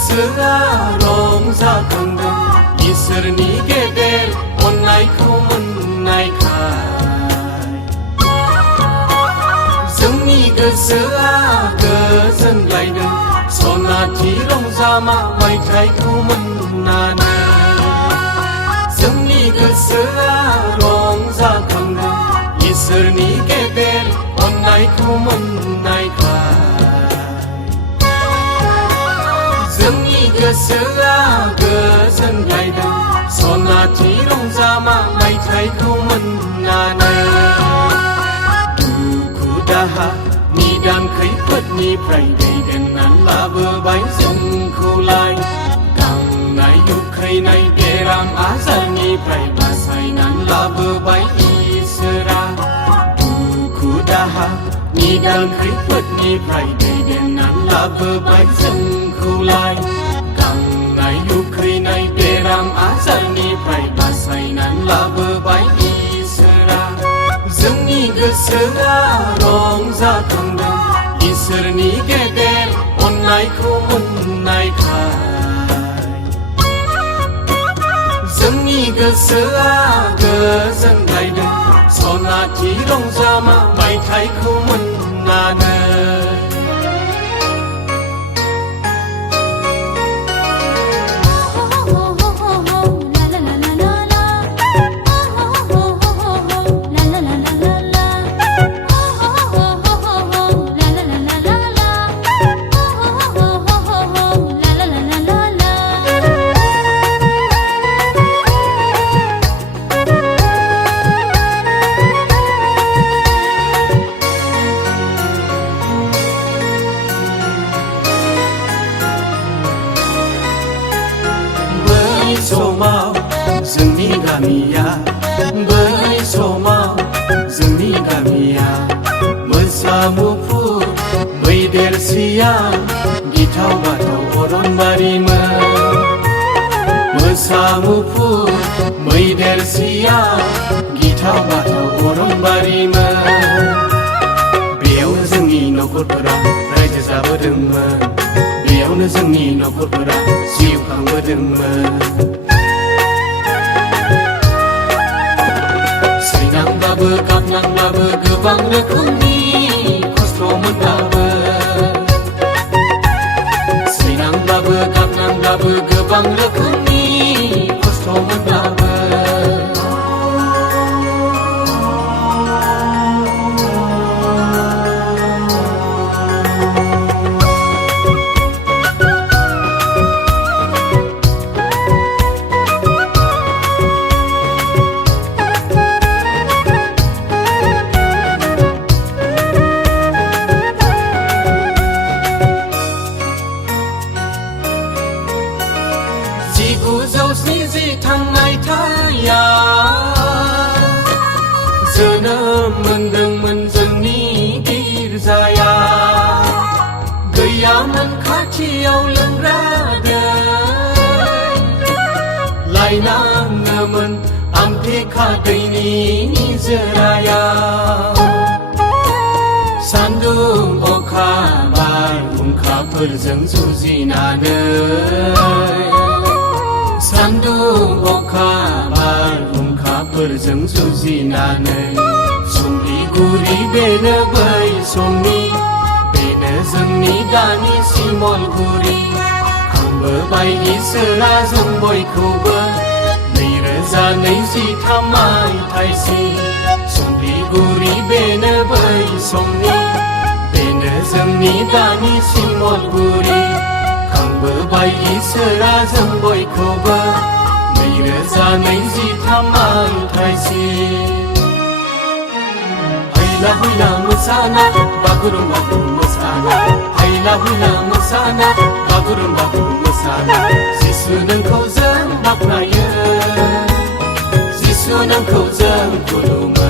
गोसोआ रंजाखांदों इसोरनि गेदेर अननायखौ मोननायखाय जोंनि गोसोआ गोजोनलायदों सनाथि रंजामा मायथाइखौ मोननानै जोंनि गोसोआ रंजाखांदों इसोरनि गेदेर अननायखौ मोननायखाय जोंनि गोसोआ गोजोनलायदों सनाथि रंजामा मायथाइखौ मोननानै दुखु दाहा निदान खैफोदनिफ्राय दैदेननानै लाबोबाय जोंखौलाय गांनाय उखैनाय बेराम आजारनिफ्राय बासायनानै लाबोबाय इसोरा दुखु दाहा निदान खैफोदनिफ्राय दैदेननानै लाबोबाय जोंखौलाय गांनाय उखैनाय बेराम आजारनिफ्राय बासायनानै लाबोबाय इसोरा जोंनि गोसोआ रंजाखांदों इसोरनि गेदेर अननायखौ मोननायखाय जोंनि गोसोआ गोजोनलायदों सनाथि रंजामा मायथाइखौ मोननानै समाव जोंनि गामिया बै समाव जोंनि गामिया मोसा मुफुर मैदेर सियाल गिथाव बाथाव अरनबारिमोन मोसा मुफुर मैदेर सियाल गिथाव बाथाव अरनबारिमोन बेयावनो जोंनि नखरफोरा रायजो जाबोदोंमोन बेयावनो जोंनि नखरफोरा जिउ खांबोदोंमोन सैनांब्लाबो गाबनांब्लाबो गोबां रोखोमनि खस्थ' मोनब्लाबो सैनांब्लाबो गाबनांब्लाबो गोबां रोखोमनि खस्थ' मोनब्लाबो थांनाय थाया जोनोम मोनदोंमोन जोंनि गिर्जाया गैयामोन खाथियाव लोंग्रा दै लायनाङोमोन आमथेखा दैनि निजोराया सान्दुं अखा बारहुंखाफोरजों जुजिनानै सान्दुं अखा बारहुंखाफोरजों जुजिनानै सुम्लिगुरि बेनो बै समनि बेनो जोंनि दानि सिमलगुरि खांबोबाय इसोरा जों बयखौबो 2023 मायथाइसिम सुम्लिगुरि बेनो बै समनि बेनो जोंनि दानि सिमलगुरि खांबोबाय इसोरा जों बयखौबो 2023 मायथाइसिम हैला हुइला मोसाना बागुरुम्बा मोसाना हैला हुइला मोसाना बागुरुम्बा मोसाना जिसु नोंखौ जों बाख्नायो जिसु नोंखौ जों खुलुमो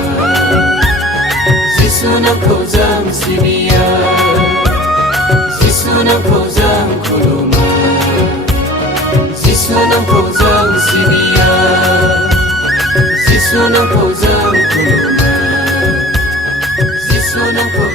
जिसु नोंखौ जों सिबियो जिसु नोंखौ जों खुलुमो जिसु नोंखौ जों सिबियो जिसु नोंखौ जों खुलुमो जिसु नोंखौ